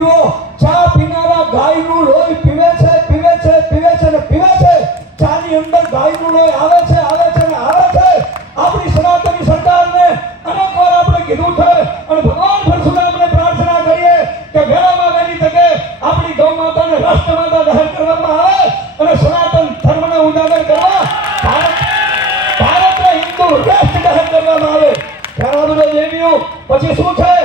ચા પીનારા ગાયનું લોહી પીવે છે પીવે છે પીવે છે ને પીવે છે. ચાની અંદર ગાયનું લોહી આવે છે આવે છે ને આવે છે. આપણી સનાતની સરકારને અનેક વાર આપણે કીધું છે અને ભગવાન પરશુરામને પ્રાર્થના કરીએ કે વેળામાં વહેલી તકે આપણી ગૌ માતાને રાષ્ટ્રમાતા જાહેર કરવામાં આવે અને સનાતન ધર્મને ઉજાગર કરવા ભારત, ભારતને હિન્દુ રાષ્ટ્ર જાહેર કરવામાં આવે. ઘણા બધા દેવીઓ, પછી શું છે?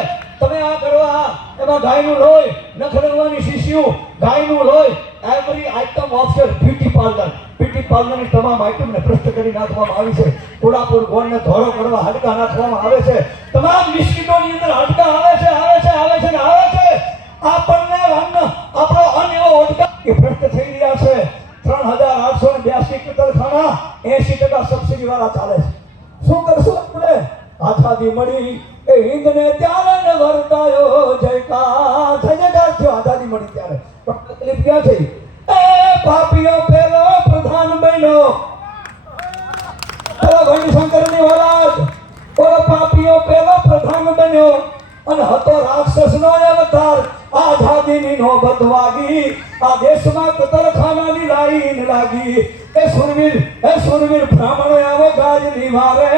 એમાં ગાયનું લોહી નખ રંગવાની શીશીઓ ગાયનું લોહી every item of your beauty parlour beauty પાર્લરની તમામ આઇટમને ભ્રષ્ટ કરી નાખવામાં આવી છે. કોડાપુર ગોળને ધોળો કરવા હાડકા નાખવામાં આવે છે. તમામ બિસ્કિટોની અંદર હાડકા આવે છે આવે છે આવે છે આવે છે. આપણને અન્ન, આપણો અન્ન એવો ઓડકા કે ભ્રષ્ટ થઈ રહ્યા છે. ત્રણ હજાર આઠસો ને બ્યાસી કતલખાના એસી ટકા સબસિડી વાળા ચાલે છે. શું કરશું આપણે? આઝાદી મળી. એ હિંદને ત્યારે ને વર્તાયો જયકાર થઈ જયકાર આઝાદી મળી ત્યારે. પણ તકલીફ ક્યાં થઈ? એ પાપીઓ પેલો પ્રધાન બન્યો. પેલો ગણશંકરની ઓલાદ ઓલો પાપીઓ પેલો પ્રધાન બન્યો. અને હતો રાક્ષસનો અવતાર. આઝાદીની નોબત વાગી. આ દેશમાં કતલખાનાની લાઈન લાગી. એ સુરવીર એ સુરવીર બ્રાહ્મણ આવો ગાજની વારે,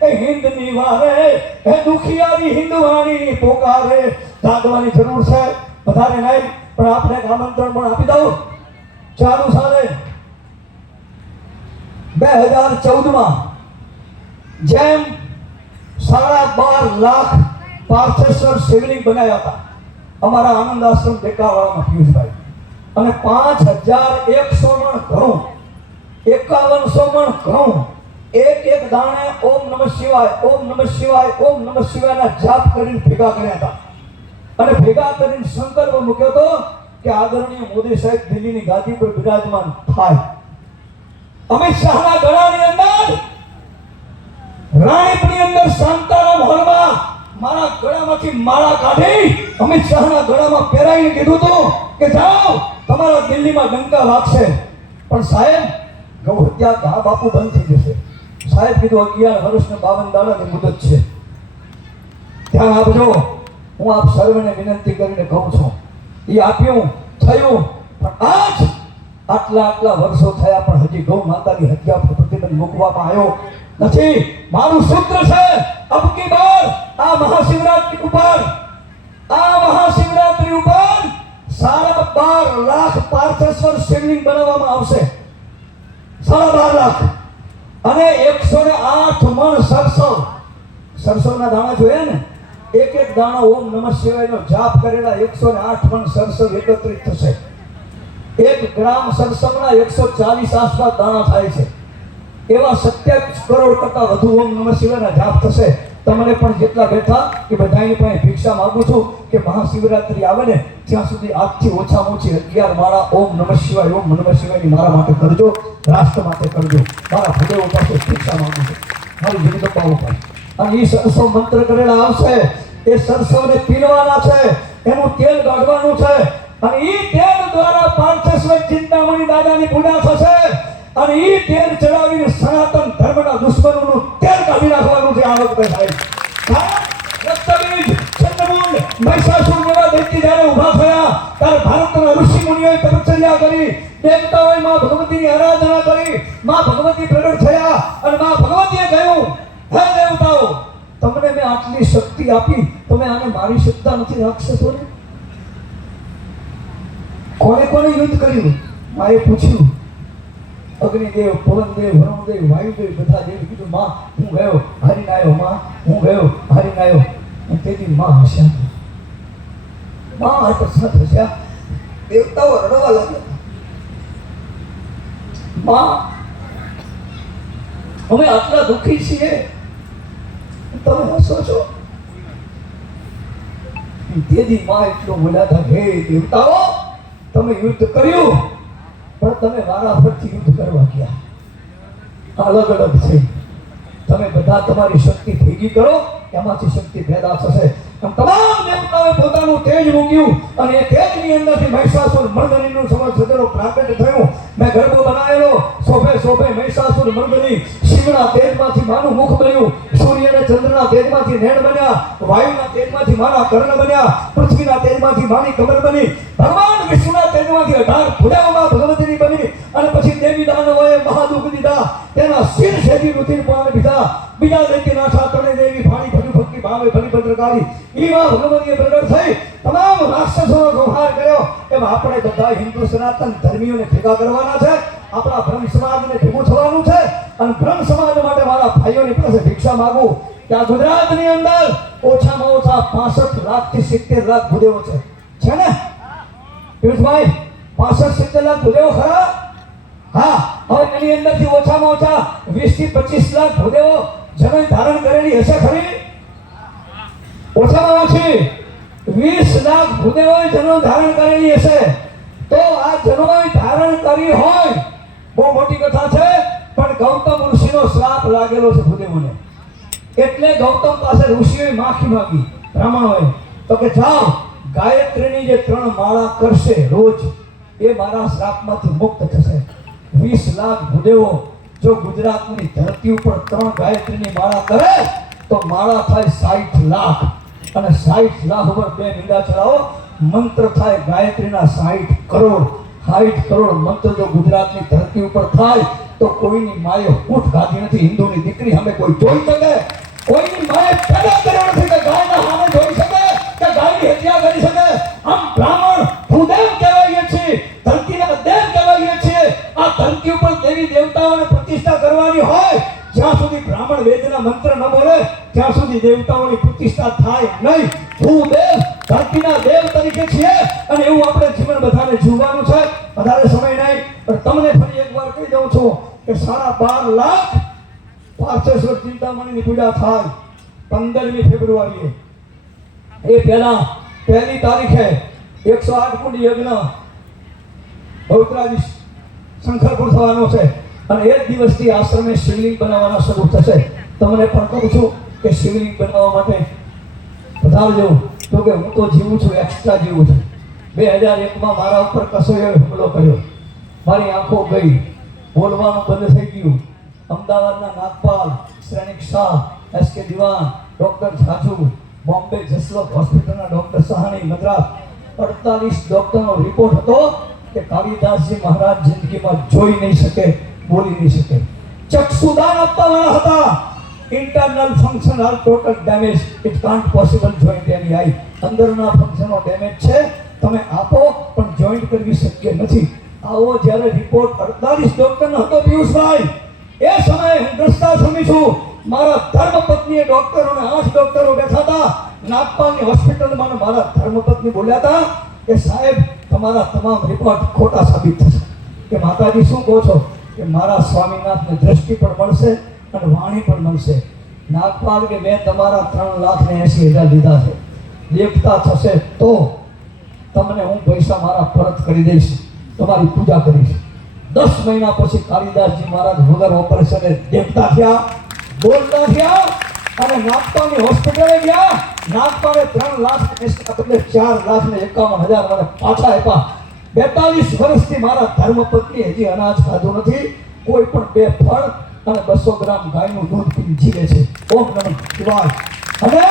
એ હિન્દની વારે, એ દુખિયારી હિન્દવાણી પોકારે. જાગવાની જરૂર છે, વધારે નહીં, પણ આપણે આમંત્રણ પણ આપી દઉં. ચાલુ સાલે બે હજાર ચૌદમાં જેમ સાડા બાર લાખ પાર્થેશ્વર શિવલિંગ બનાવ્યા હતા, અમારા આનંદ આશ્રમ ટેકાવાળામાં પિયુષભાઈ. અને પાંચ હજાર એકસો ઘઉં એકાવનસો મણ ઘઉં. એક એક દાણે ઓમ નમઃ શિવાય, ઓમ નમઃ શિવાય, ઓમ નમઃ શિવાયના જાપ કરીને ભેગા કર્યા હતા. અને ભેગા કરીને સંકલ્પ મૂક્યો હતો કે આદરણીય મોદી સાહેબ દિલ્હીની ગાદી પર બિરાજમાન થાય. અમિત શાહના ગળાની અંદર, રાણીપની અંદર શાંતારામ હોલમાં મારા ગળામાંથી માળા કાઢી અમિત શાહના ગળામાં પહેરાઈને કીધું હતું કે જાઓ, તમારા દિલ્હીમાં ડંકા વાગશે. પણ સાહેબ ગૌ હત્યા ઘા બાપુ બંધ થઈ જશે. સાહેબ કીધું, અગિયાર વર્ષ ને બાવન દાડાની મુદત છે. ધ્યાન આપજો હું આપ સર્વને વિનંતી કરીને કહું છું એ આપ્યું, થયું, પણ આજ આટલા આટલા વર્ષો થયા પણ હજી ગૌ માતાની હત્યા પર પ્રતિબંધ મૂકવામાં આવ્યો નથી. મારું સૂત્ર છે અબકી બાર, આ મહાશિવરાત્રી ઉપર, આ મહાશિવરાત્રી ઉપર સાડા બાર લાખ પાર્થેશ્વર શિવલિંગ બનાવવામાં આવશે. સાડા બાર લાખ અને એકસો ને આઠ મણ સરસવ. સરસવના દાણા જોયા ને? એક એક દાણો ઓમ નમઃ શિવાયનો જાપ કરેલા એકસો ને આઠ મણ સરસવ એકત્રિત થશે. એક ગ્રામ સરસવના એકસો ચાલીસ આસપાસ દાણા થાય છે. એવા સત્યાવીસ કરોડ કરતા વધુ ઓમ નમઃ શિવાયના જાપ થશે. તમને પણ જેટલા બેઠા કે બધાની પાસે ભિક્ષા માગું છું કે મહાશિવરાત્રિ આવે ને ત્યાં સુધી આજથી ઓછામાં ઓછી અગિયાર માળા ઓમ નમઃ શિવાય, ઓમ નમઃ શિવાયની મારા માટે કરજો, રાષ્ટ્ર માટે કરજો. મારા ભદેવો પાસે ભિક્ષા માગું છું. મારી જગદંબા ઉપર અને એ સરસો મંત્ર કરેલા આવશે. એ સરસવને પીરવાના છે. એનું તેલ કાઢવાનું છે. અને એ તેલ દ્વારા પાર્થેશ્વર ચિંતામણી દાદાની પૂજા થશે. અને એ તેલ ચડાવીને સનાતન ધર્મના દુશ્મનોનું તેલ કાઢી નાખવાનું છે આ વખતે સાહેબ. રક્તબીજ થયા, ત્યારે ભારતના ઋષિ મુનિઓએ તપશ્ચર્યા કરી માં ભગવતીની આરાધના કરી, માં ભગવતી પ્રગટ થયા અને માં ભગવતીએ કહ્યું, હે દેવતાઓ, તમને મેં આટલી શક્તિ આપી, તમે આને મારી સત્તા નથી, રાક્ષસોને? કોને કોને યુદ્ધ કર્યું? માએ પૂછ્યું. અગ્નિદેવ, પવનદેવ વરુણદેવ વાયુદેવ બધા દેવ કીધું, માં, હું ગયો હારીને આવ્યો માં, હું ગયો હારીને આવ્યો તેથી માં હસ્યા માં અકસ્માત હસ્યા દેવતાઓ રડવા લાગ્યા. માં, અમે આટલા દુઃખી છીએ. તમે હસો છો તેથી માં એટલો બોલ્યા હતા, હે દેવતાઓ, તમે યુદ્ધ કર્યું. પણ તમે વારાફરતી યુદ્ધ કરવા ગયા. અલગ અલગ છે. તમે બધા તમારી શક્તિ ભેગી કરો, એમાંથી શક્તિ પેદા થશે. તમામ દેવતાઓએ પોતાનું તેજ મૂક્યું અને એ તેજની અંદરથી મહિષાસુર મર્દનીનું સમજ સજરો પ્રાગટ થયું. મેં ગરબો બનાવેલો. શોભે શોભે મહિષાસુર મર્દની શિવના તેજમાંથી માનું મુખ બન્યું. સૂર્ય અને ચંદ્રના તેજમાંથી નેણ બન્યા. વાયુના તેજમાંથી મારા કર્ણ બન્યા. પૃથ્વીના તેજમાંથી મારી કમર બની. ભગવાન વિષ્ણુના તેજમાંથી અઢાર ભુજાઓમાં ભગવતીની બની અને પછી દેવી દાનવોએ મહાદુખ દીધા તેના શિર શેરી રુધિર પાન પીધા બીજા દૈત્ય નાથા ત્રણે દેવી ફાણી ભરી ભક્તિ ભાવે ભરી ભદ્રકારી એવા ભગવતીએ પ્રગટ થઈ તમામ રાક્ષસોનો સંહાર કર્યો. એમ આપણે બધા હિન્દુ સનાતન ધર્મીઓને ભેગા કરવાના છે. આપણા બ્રહ્મ સમાજને ભેગું થવાનું છે. અને બ્રહ્મ સમાજ માટે મારા ભાઈઓની પાસે ભિક્ષા માગું. કે આ ગુજરાતની અંદર ઓછામાં ઓછા પાસઠ લાખથી સિત્તેર લાખ ભૂદેવો છે. છે ને? પિયુષભાઈ? પાસઠ સિત્તેર લાખ ભૂદેવો ખરા? હા, હવે એની અંદરથી ઓછામાં ઓછા વીસથી પચીસ લાખ ભૂદેવો જમીન ધારણ કરેલી હશે ખરી? ઓછામાં ઓછી વીસ લાખ ભૂદેવો જમીન ધારણ કરેલી હશે. તો આ જન્મોએ ધારણ કરી હોય, બહુ મોટી કથા છે, પણ ગૌતમ ઋષિનો શ્રાપ લાગેલો છે ભૂદેવોને. એટલે ગૌતમ પાસે ઋષિઓએ માખી માંગી. બ્રાહ્મણોએ તો કે જાઓ, ગાયત્રીની જે ત્રણ માળા કરશે રોજ એ મારા શ્રાપમાંથી મુક્ત થશે. વીસ લાખ ભૂદેવો જો ગુજરાતની ધરતી ઉપર ત્રણ ગાયત્રીની માળા કરે, તો માળા થાય સાઠ લાખ. અને સાઠ લાખ ઉપર બે ચડાવો, મંત્ર થાય ગાયત્રીના સાઠ કરોડ. સાઠ કરોડ મંત્ર જો ગુજરાતની ધરતી ઉપર થાય, તો કોઈની માએ ઊંઠ ગાધી નથી. હિન્દુની દીકરી અમે કોઈ જોઈ શકે? કોઈની માએ પેદા કર્યો નથી કે ગાયના સામે જોઈ શકે કે ગાયની હત્યા કરી શકે આમ બ્રાહ્મણ ભૂદેવ કહેવાઈએ છીએ ધરતીના દેવ કહેવાઈએ છીએ આ ધરતી ઉપર દેવી દેવતાઓને પ્રતિષ્ઠા કરવાની હોય, જ્યાં સુધી બ્રાહ્મણ વેદના મંત્ર ન બોલે, ત્યાં સુધી દેવતાઓની પ્રતિષ્ઠા થાય નહીં. ભૂદેવ ધરતીના દેવ તરીકે છીએ, અને એવું આપણે જીવન બધાને જીવવાનું છે. વધારે સમય નહીં, પણ તમને ફરી એકવાર કહી દઉં છું કે સાડા બાર લાખ પાર્થેશ્વર ચિંતામણીની પૂજા થાય પંદરમી ફેબ્રુઆરીએ. એ પહેલા, પહેલી તારીખે એકસો આઠ કુંડ યજ્ઞ બહુતરાજી શંકરપુર થવાનો છે. અને એક દિવસથી આશ્રમે શિવલિંગ બનાવવાના શરૂ થશે. તમને પણ કહું છું કે શિવલિંગ બનાવવા માટે પધારજો તો કે હું તો જીવું છું એક્સ્ટ્રા જીવું છું. બે હજાર એકમાં મારા ઉપર કસોએ હુમલો કર્યો. મારી આંખો ગઈ. બોલવાનું બંધ થઈ ગયું. અમદાવાદના નાગપાલ, શ્રેણિક શાહ, એસ કે દિવાન, ડૉક્ટર ઝાઝુ, બોમ્બે જસલોક હોસ્પિટલના ડૉક્ટર સહાની, મદ્રાસ. અડતાલીસ ડૉક્ટરનો રિપોર્ટ હતો કે કાલિદાસજી મહારાજ જિંદગીમાં જોઈ નહીં શકે. બોલી નહીં શકે. ચક્ષુદાન આપવાવાળા હતા. Internal function are total damage it can't possible joint any eye અંદરના ફંક્શનો ડેમેજ છે. તમે આપો, પણ જોઈન્ટ કરવી શક્ય નથી. આવો જ્યારે રિપોર્ટ અડતાલીસ ડોક્ટરનો હતો પિયુષભાઈ. એ સમયે હું દ્રષ્ટાશ્રમી છું. મારા ધર્મપત્નીએ ડોક્ટરોને આઠ ડોક્ટરો બેઠા હતા. નાગપાલની હોસ્પિટલમાં મારા ધર્મપત્ની બોલ્યા હતા કે સાહેબ, તમારા તમામ રિપોર્ટ ખોટા સાબિત થશે. કે માતાજી શું કહો છો? કે મારા સ્વામીનાથને દ્રષ્ટિ પણ મળશે અને વાણી પણ મળશે. નાગપાલ કે મેં તમારા ત્રણ લાખ ને એસી હજાર લીધા છે. દેવતા થશે તો તમને હું પૈસા મારા પરત કરી દઈશ. તમારી પૂજા કરીશ. દસ મહિના પછી કાલિદાસજી મહારાજ વગર ઓપરેશને દેવતા થયા, બોલતા થયા અને નાગપાની હોસ્પિટલે ગયા. નાગપાને ત્રણ લાખ બદલે ચાર લાખ ને એકાવન હજાર મને પાછા આપ્યા. બેતાલીસ વર્ષથી મારા ધર્મપત્ની હજી અનાજ ખાધું નથી. કોઈ પણ બે ફળ અને બસો ગ્રામ ગાયનું દૂધ પી જીવે છે. ઓમ નમઃ શિવાય. અને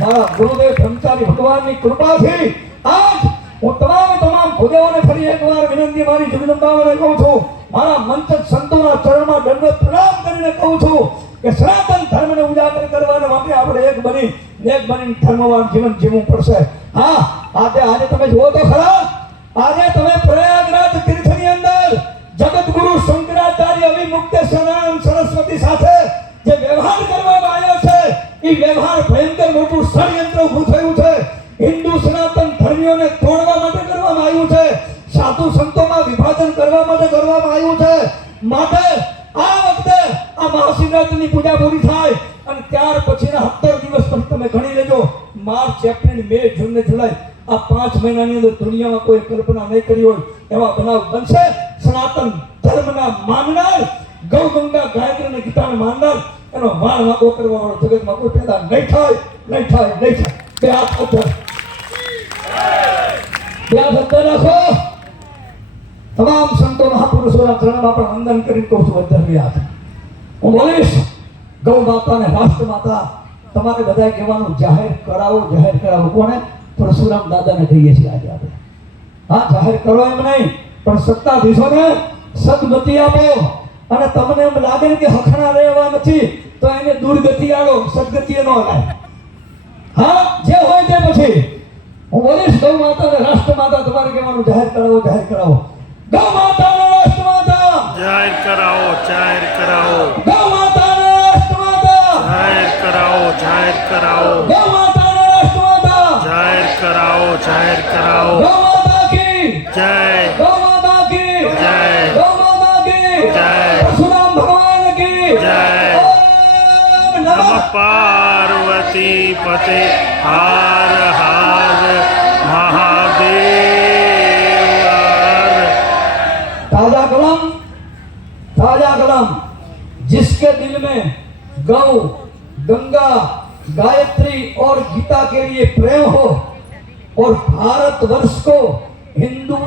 મારા ગુરુદેવ બ્રહ્મચારી ભગવાનની કૃપાથી આજ હું તમામ તમામ ભૂદેવોને ફરી એકવાર વિનંતી મારી જગદંબાને કહું છું. મારા મંચ સંતોના ચરણમાં દંડવત પ્રણામ કરીને કહું છું કે સનાતન ધર્મને ઉજાગર કરવાના માટે આપણે એક બની એક બની ધર્મવાન જીવન જીવવું પડશે. હા આજે આજે તમે જુઓ તો ખરા. આજે તમે પ્રયાગરાજ તીર્થની અંદર જગતગુરુ શંકરાચાર્ય અવિમુક્તેશ્વરાનંદ સરસ્વતી સાથે જે વ્યવહાર કરવામાં આવ્યો છે, એ વ્યવહાર ભયંકર મોટું ષડયંત્ર ઊભું થયું છે. હિન્દુ સનાતન ધર્મીઓને તોડવા માટે કરવામાં આવ્યું છે. સાધુ સંતોમાં વિભાજન કરવા માટે કરવામાં આવ્યું છે. માટે આ વખતે આ મહાશિવરાત્રિની પૂજા પૂરી થાય અને ત્યાર પછીના સત્તર દિવસ પછી તમે ગણી લેજો. માર્ચ, એપ્રિલ, મે જૂન ને જુલાઈ. આ પાંચ મહિનાની અંદર દુનિયામાં કોઈ કલ્પના નહીં કરી હોય એવા બનાવ બનશે. સનાતન ધર્મના માનનાર ગૌ ગંગા ગાયત્રી અને ગીતાને માનનાર, એનો વાળ વાંકો કરવા વાળો જગતમાં કોઈ પેદા નહીં થાય નહીં થાય નહીં થાય. બે હાથ ઉપર બે હાથ અંદર રાખો. તમામ સંતો મહાપુરુષોના ચરણમાં પણ વંદન કરી કહું છું અધર હાથ. હું બોલીશ, ગૌ માતા ને રાષ્ટ્ર માતા, તમારે બધાએ કહેવાનું જાહેર કરાવો જાહેર કરાવો. કોને? પરશુરામ દાદાને કહીએ છીએ આજે આપણે. હા જાહેર કરો એમ નહીં પણ સત્તાધીશોને સદગતિ આપો. અને તમને એમ લાગે કે હખણા રહેવા નથી તો એને દુર્ગતિ આવો સદગતિ ન લાય હા જે હોય તે પછી. હું બોલીશ ગૌ માતા ને રાષ્ટ્ર માતા તમારે કહેવાનું જાહેર કરાવો જાહેર કરાવો. ગૌ માતા ને રાષ્ટ્ર માતા. જાહેર કરાવો જાહેર કરાવો. ગૌ માતા ને રાષ્ટ્ર માતા. જાહેર કરાવો જાહેર કરાવો. ગૌ માતા ज़ाहिर कराओ। जय। जय। जय। जय। नम पार्वती पते। हार हार महादेव। ताज़ा कलम। ताज़ा कलम। जिसके दिल में गौ गंगा गायत्री और गीता के लिए प्रेम हो भारत वर्ष को हिंदू